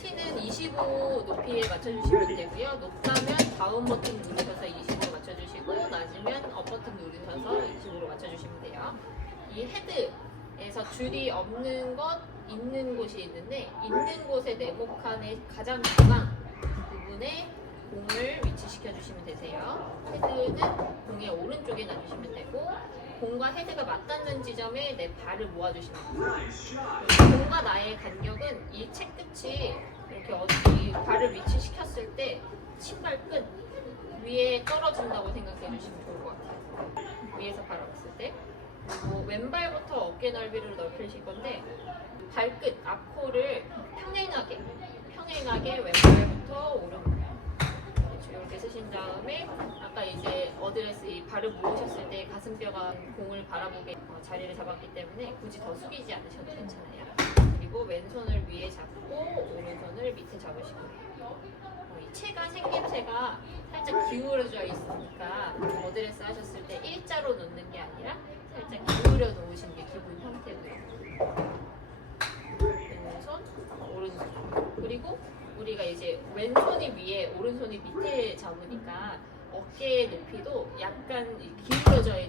T는 25 높이에 맞춰주시면 되고요. 높다면 다운 버튼 누르셔서 20으로 맞춰주시고 낮으면 업 버튼 누르셔서 20으로 맞춰주시면 돼요. 이 헤드에서 줄이 없는 것, 있는 곳이 있는데 있는 곳의 네모칸의 가장 중앙 부분에 공을 위치시켜 주시면 되세요. 헤드는 공의 오른쪽에 놔주시면 되고 공과 헤드가 맞닿는 지점에 내 발을 모아주시면. 그리고 공과 나의 간격은 이 채 끝이 이렇게 어디 발을 위치시켰을 때 신발 끝 위에 떨어진다고 생각해 주시면 좋을 것 같아요. 위에서 바라봤을 때. 그리고 왼발부터 어깨 넓이를 넓히실 건데 발끝 앞코를 평행하게 평행하게 왼발부터 오른발 이렇게 쓰신 다음에 아까 이제 어드레스 이 발을 모으셨을 때 가슴뼈가 공을 바라보게 어, 자리를 잡았기 때문에 굳이 더 숙이지 않으셔도 괜찮아요. 그리고 왼손을 위에 잡고 오른손을 밑에 잡으시고 어, 이 체가 생김새가 살짝 기울어져 있으니까 어드레스 하셨을 때 일자로 놓는 게 아니라 살짝 기울여 놓으신 게 기본 형태고요. 왼손, 오른손. 그리고 우리가 이제 왼손이 위에 오른손이 밑에 잡으니까 어깨 높이도 약간 기울어져